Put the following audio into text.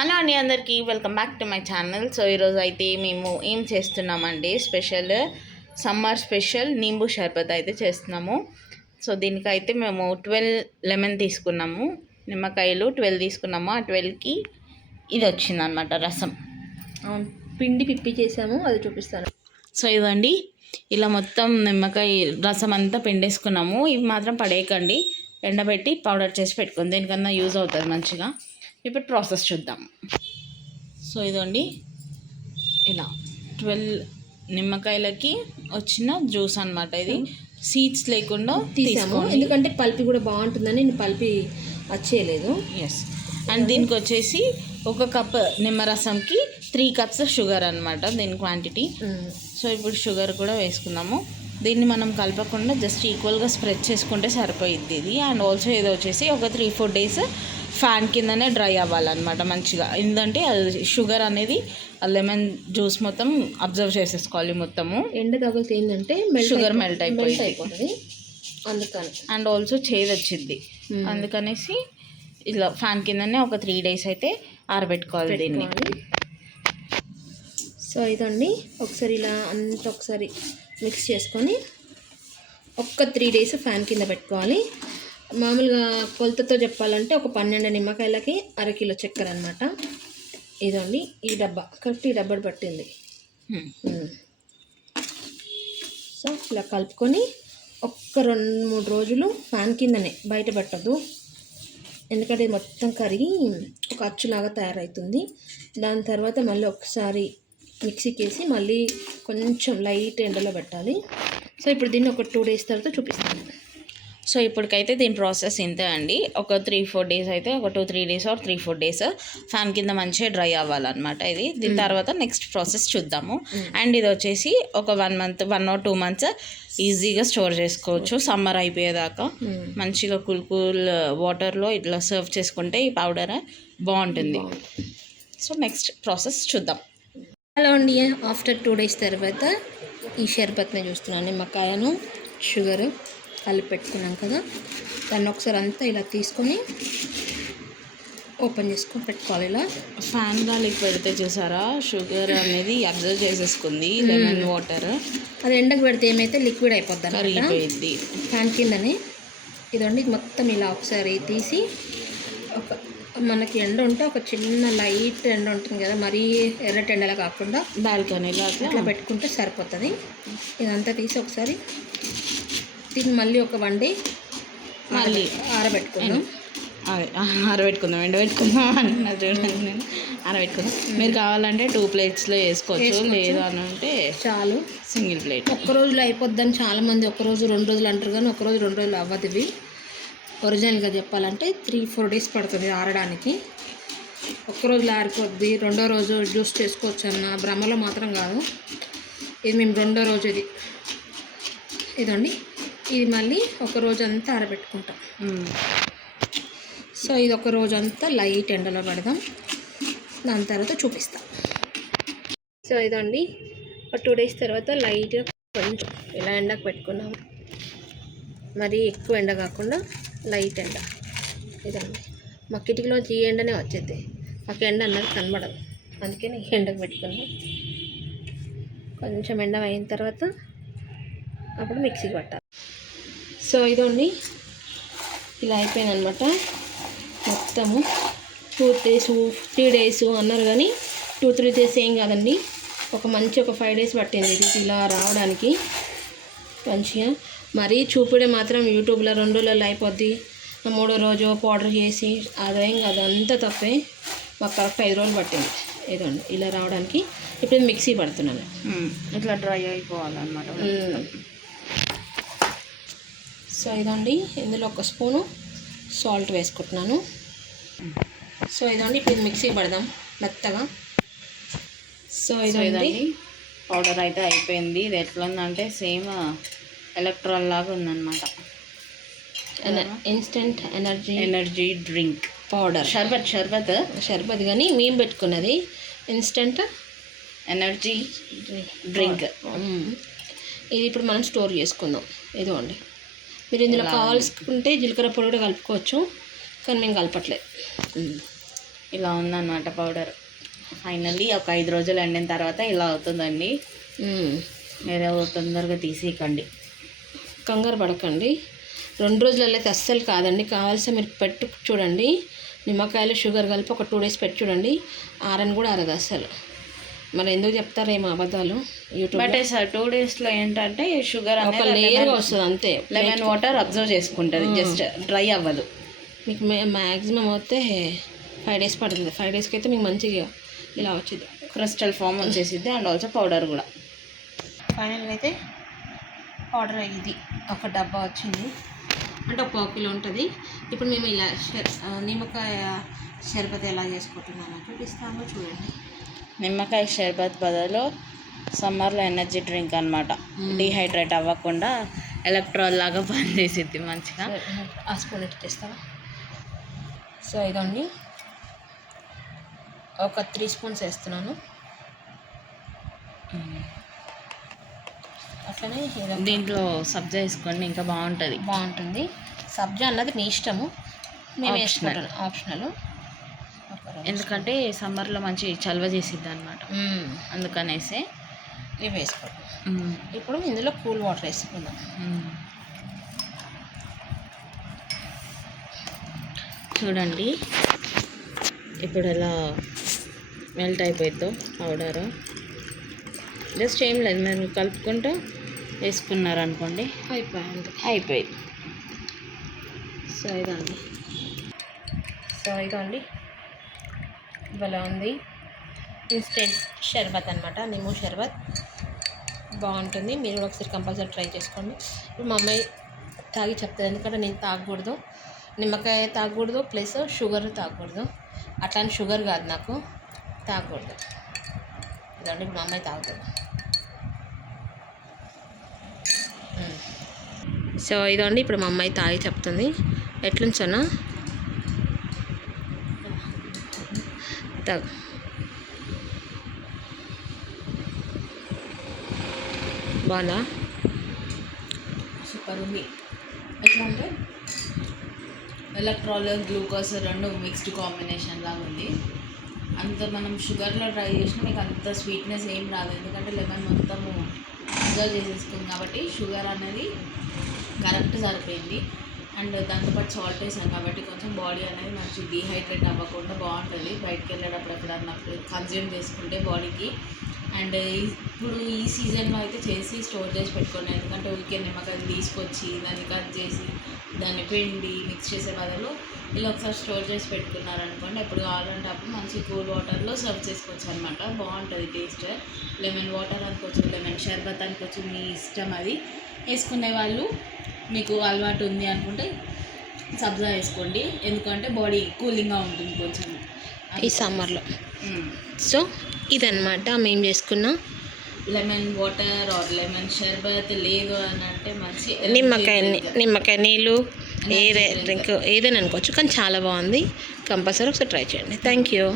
Hello అండి, అందరికీ welcome back to my channel. So ఈరోజు అయితే మేము ఏం చేస్తున్నామండి, సమ్మర్ స్పెషల్ నింబు షర్బత్ అయితే చేస్తున్నాము. సో దీనికైతే మేము 12 లెమన్ తీసుకున్నాము, నిమ్మకాయలు 12 తీసుకున్నాము. ఆ 12కి ఇది వచ్చింది అనమాట, రసం. పిండి పిప్పి చేసాము, అది చూపిస్తాను. సో ఇదండి, ఇలా మొత్తం నిమ్మకాయ రసం అంతా పిండేసుకున్నాము. ఇవి మాత్రం పడేయకండి, ఎండబెట్టి పౌడర్ చేసి పెట్టుకుంది, దేనికన్నా యూజ్ అవుతుంది మంచిగా. ఇప్పుడు ప్రాసెస్ చూద్దాం. సో ఇదండి, ఇలా 12 నిమ్మకాయలకి వచ్చిన జ్యూస్ అనమాట. ఇది సీడ్స్ లేకుండా తీసుకోండి, ఎందుకంటే పల్పి కూడా బాగుంటుందని నేను పల్పి వచ్చేయలేదు. ఎస్. అండ్ దీనికి వచ్చేసి 1 కప్ నిమ్మరసంకి 3 కప్స్ షుగర్ అనమాట దీని క్వాంటిటీ. సో ఇప్పుడు షుగర్ కూడా వేసుకుందాము. దీన్ని మనం కలపకుండా జస్ట్ ఈక్వల్గా స్ప్రెడ్ చేసుకుంటే సరిపోయిద్ది ఇది. అండ్ ఆల్సో ఇది వచ్చేసి ఒక 3-4 డేస్ ఫ్యాన్ కిందనే డ్రై అవ్వాలన్నమాట మంచిగా. ఎందుకంటే అది షుగర్ అనేది లెమన్ జ్యూస్ మొత్తం అబ్జర్వ్ చేసేసుకోవాలి మొత్తము. ఎండ తగిలితే ఏంటంటే షుగర్ మెల్ట్ అయిపోతుంది, అందుకని. అండ్ ఆల్సో చేదు వచ్చింది, అందుకనేసి ఇలా ఫ్యాన్ కిందనే ఒక 3 డేస్ అయితే ఆరబెట్టుకోవాలి దీన్ని. సో ఇదండి, ఒకసారి ఇలా అంతా ఒకసారి మిక్స్ చేసుకొని ఒక్క 3 డేస్ ఫ్యాన్ కింద పెట్టుకోవాలి. మామూలుగా కొలతతో చెప్పాలంటే ఒక 12 నిమ్మకాయలకి 1/2 కిలో చక్కెర అనమాట. ఇదండి, ఈ డబ్బా కరెక్ట్ ఈ డబ్బా పట్టింది. సో ఇలా కలుపుకొని ఒక్క 2-3 రోజులు ఫ్యాన్ కిందనే, బయట పెట్టదు. ఎందుకంటే ఇది మొత్తం కరిగి ఒక అచ్చులాగా తయారవుతుంది. దాని తర్వాత మళ్ళీ ఒకసారి మిక్సీకి వేసి మళ్ళీ కొంచెం లైట్ ఎండలో పెట్టాలి. సో ఇప్పుడు దీన్ని ఒక 2 డేస్ తర్వాత చూపిస్తాను. సో ఇప్పటికైతే దీని ప్రాసెస్ ఇంతే అండి. ఒక 3-4 డేస్ అయితే, ఒక 2-3 డేస్ ఆర్ 3-4 డేస్ ఫ్యాన్ కింద మంచిగా డ్రై అవ్వాలన్నమాట ఇది. దీని తర్వాత నెక్స్ట్ ప్రాసెస్ చూద్దాము. అండ్ ఇది వచ్చేసి ఒక 1 month 1 or 2 months ఈజీగా స్టోర్ చేసుకోవచ్చు, సమ్మర్ అయిపోయేదాకా. మంచిగా కూల్ వాటర్లో ఇట్లా సర్వ్ చేసుకుంటే ఈ పౌడర్ బాగుంటుంది. సో నెక్స్ట్ ప్రాసెస్ చూద్దాం. హలో అండి, ఆఫ్టర్ 2 డేస్ తర్వాత ఈ షర్బత్ని చూస్తున్నాను. నిమ్మకాయను షుగరు కలిపి పెట్టుకున్నాం కదా, దాన్ని ఒకసారి అంతా ఇలా తీసుకొని ఓపెన్ చేసుకొని పెట్టుకోవాలి. ఇలా ఫ్యాన్ గాలికి పెడితే చూసారా, షుగర్ అనేది అబ్జర్వ్ చేసేసుకుంది లెమన్ వాటర్. అది ఎండకు పెడితే ఏమైతే లిక్విడ్ అయిపోద్ది, కరిగిపోయింది ఫ్యాన్ కిందనే. ఇదండి, మొత్తం ఇలా ఒకసారి తీసి మనకి ఎండ ఉంటే ఒక చిన్న లైట్ ఎండ ఉంటుంది కదా, మరీ ఎర్రటి ఎండలా కాకుండా బాల్కనీలో అట్లా పెట్టుకుంటే సరిపోతుంది. ఇదంతా తీసి ఒకసారి దీన్ని మళ్ళీ ఒక 1 day మళ్ళీ ఆరబెట్టుకుందాం. ఎండబెట్టుకుందాం అంటున్నా చూడండి, నేను ఆరబెట్టుకుందాం. మీరు కావాలంటే 2 plates వేసుకోవచ్చు, లేదు అని అంటే చాలు సింగిల్ ప్లేట్. ఒక్క రోజులో అయిపోద్దని చాలామంది 1 రోజు 2 రోజులు అంటారు, కానీ 1 రోజు 2 రోజులు అవ్వదు. ఇవి ఒరిజినల్గా చెప్పాలంటే 3-4 days పడుతుంది ఆరడానికి. 1 రోజులో ఆరిపోద్ది, 2వ రోజు జ్యూస్ చేసుకోవచ్చు అన్న భ్రమలో మాత్రం కాదు. ఇది మేము 2వ రోజు ఇదండి, ఇది మళ్ళీ 1 రోజు అంతా ఆరబెట్టుకుంటాం. సో ఇది 1 రోజు అంతా లైట్ ఎండలో పెడదాం, దాని తర్వాత చూపిస్తాం. సో ఇదండి, ఒక 2 days తర్వాత లైట్గా కొంచెం ఇలా ఎండకు పెట్టుకున్నాము. మరి ఎక్కువ ఎండ కాకుండా లైట్ ఎండ. ఇదండి, మా కిటికీలోంచి ఈ ఎండనే వచ్చేది, మాకు ఎండ అన్నది కనబడదు, అందుకే నేను ఎండకు పెట్టుకున్నాను. కొంచెం ఎండ అయిన తర్వాత అప్పుడు మిక్సీకి పట్టాలి. సో ఇదండి, ఇలా అయిపోయింది అనమాట మొత్తము. 2 days 3 days అన్నారు, కానీ 2-3 days ఏం కాదండి, ఒక 5 days పట్టింది ఇది ఇలా రావడానికి మంచిగా. మరీ చూపుడే మాత్రం యూట్యూబ్లో 2 రోజులలో అయిపోద్ది, 3వ రోజు పౌడర్ చేసి అదేం కాదు, అంత తప్పే. మాకు కరెక్ట్ 5 రోజులు పట్టింది ఇదండి ఇలా రావడానికి. ఇప్పుడు మిక్సీ పడుతున్నాను, ఇట్లా డ్రై అయిపోవాలన్నమాట. సో ఇదండి, ఇందులో 1 స్పూను సాల్ట్ వేసుకుంటున్నాను. సో ఇదండి, ఇప్పుడు మిక్సీ పడదాం మెత్తగా. సో ఇదండి, పౌడర్ అయితే అయిపోయింది. ఇది ఎట్లా ఉందంటే సేమ్ ఎలక్ట్రాల్ లాగా ఉందన్నమాట. ఇన్స్టెంట్ ఎనర్జీ డ్రింక్ పౌడర్, షర్బత్ కానీ మేము పెట్టుకున్నది ఇన్స్టెంట్ ఎనర్జీ డ్రింక్. ఇది ఇప్పుడు మనం స్టోర్ చేసుకుందాం. ఇదిగోండి, మీరు ఇందులో కావాల్సుకుంటే జీలకర్ర పొడి కూడా కలుపుకోవచ్చు, కానీ మేము కలపట్లేదు. ఇలా ఉందన్నమాట పౌడర్. ఫైనల్లీ ఒక 5 రోజులు ఎండిన తర్వాత ఇలా అవుతుందండి. మీరు తొందరగా తీసేయకండి, కంగారు పడకండి. 2 రోజులలో అయితే అస్సలు కాదండి. కావాల్సిన మీరు పెట్టు చూడండి, నిమ్మకాయలు షుగర్ కలిపి ఒక 2 డేస్ పెట్టి చూడండి, ఆరని కూడా ఆరదు అస్సలు. మరి ఎందుకు చెప్తారేమో అబద్ధాలు యూట్యూబ్. బట్ 2 డేస్లో ఏంటంటే షుగర్ ఒక లేయర్గా వస్తుంది అంతే. లెమన్ వాటర్ అబ్జర్వ్ చేసుకుంటుంది, జస్ట్ డ్రై అవ్వదు. మీకు మ్యాక్సిమం అయితే 5 డేస్ పడుతుంది. 5 డేస్కి అయితే మీకు మంచిగా ఇలా వచ్చింది, క్రిస్టల్ ఫామ్ వచ్చేసిద్ది. అండ్ ఆల్సో పౌడర్ కూడా. ఫైనల్ అయితే పౌడర్ ఇది ఒక డబ్బా వచ్చింది, అంటే ఒక 1 కిలో ఉంటుంది. ఇప్పుడు మేము ఇలా నిమ్మకాయ షర్బత్ ఎలా చేసుకుంటున్నామో చూపిస్తాము చూడండి. నిమ్మకాయ షర్బత్ బదులు సమ్మర్లో ఎనర్జీ డ్రింక్ అనమాట. డీహైడ్రేట్ అవ్వకుండా ఎలక్ట్రాల్ లాగా పనిచేసిద్ది మంచిగా. ఆ స్పూన్ ఇచ్చేస్తావా? సో ఇదండి, ఒక 3 స్పూన్స్ వేస్తున్నాను. అట్లనే దీంట్లో సబ్జా వేసుకోండి, ఇంకా బాగుంటుంది. సబ్జా అన్నది మీ ఇష్టము, మేము వేసుకుంటాం, ఆప్షనల్. ఎందుకంటే సమ్మర్లో మంచి చలవ చేసిద్ది అనమాట, అందుకనేసి ఇవి వేసుకోండి. ఇప్పుడు ఇందులో కూల్ వాటర్ వేసుకుందాం. చూడండి ఇప్పుడు ఎలా మెల్ట్ అయిపోయిద్దో పౌడరు. జస్ట్ ఏం లేదు, మీరు కలుపుకుంటూ వేసుకున్నారనుకోండి, అయిపోయింది. సో ఇదండి భలే ఉంది. ఇన్స్టెంట్ షర్బత్ అనమాట, నిమ్మ షర్బత్ బాగుంటుంది. మీరు కూడా ఒకసారి కంపల్సరీ ట్రై చేసుకోండి. ఇప్పుడు మా అమ్మాయి తాగి చెప్తుంది, ఎందుకంటే నేను తాగకూడదు, నిమ్మకాయ తాగకూడదు, ప్లస్ షుగర్ తాగకూడదు. అట్లాంటి షుగర్ కాదు నాకు, తాగకూడదు. ఇదండి ఇప్పుడు మా అమ్మాయి తాగుతుంది. సో ఇదండి ఇప్పుడు మా అమ్మాయి తాగి చెప్తుంది. ఎట్లుంచానా తాగు. బాగా సూపర్ ఉంది. ఎట్లా అంటే ఎలక్ట్రాల్ గ్లూకోజ్ 2 మిక్స్డ్ కాంబినేషన్ లాగా ఉంది. అంత మనం షుగర్లో ట్రై చేసినా మీకు అంత స్వీట్నెస్ ఏం రాదు, ఎందుకంటే లెమన్ మొత్తము అబ్జర్వ్ చేసేసుకుంది కాబట్టి షుగర్ అనేది కరెక్ట్ సరిపోయింది. అండ్ దాంతోపాటు సాల్ట్ వేసాం కాబట్టి కొంచెం బాడీ అనేది మంచి డీహైడ్రేట్ అవ్వకుండా బాగుంటుంది. బయటకు వెళ్ళేటప్పుడు ఎప్పుడన్నా కన్జ్యూమ్ చేసుకుంటే బాడీకి. అండ్ ఇప్పుడు ఈ సీజన్లో అయితే చేసి స్టోర్ చేసి పెట్టుకోండి, ఎందుకంటే ఊరికే నిమ్మకాయలు తీసుకొచ్చి దాన్ని కట్ చేసి దాన్ని పిండి మిక్స్ చేసే బదులు ఇలా ఒకసారి స్టోర్ చేసి పెట్టుకున్నారనుకోండి, ఎప్పుడు కావాలంటే అప్పుడు మంచి కూల్ వాటర్లో సర్వ్ చేసుకోవచ్చు అనమాట. బాగుంటుంది టేస్ట్. లెమన్ వాటర్ అనుకోవచ్చు, లెమన్ షర్బత్ అనుకోవచ్చు, మీ ఇష్టం. అది వేసుకునే వాళ్ళు మీకు అలవాటు ఉంది అనుకుంటే సబ్జా వేసుకోండి, ఎందుకంటే బాడీ కూలింగ్గా ఉంటుంది కొంచెం ఈ సమ్మర్లో. సో ఇదన్నమాట మేము చేసుకున్న లెమన్ వాటర్ ఆర్ లెమన్ షర్బత్. లేదు అని అంటే మంచి నిమ్మకాయ నీళ్ళు, డ్రింక్ ఏదైనా అనుకోవచ్చు, కానీ చాలా బాగుంది. కంపల్సరీ ఒకసారి ట్రై చేయండి. Thank you.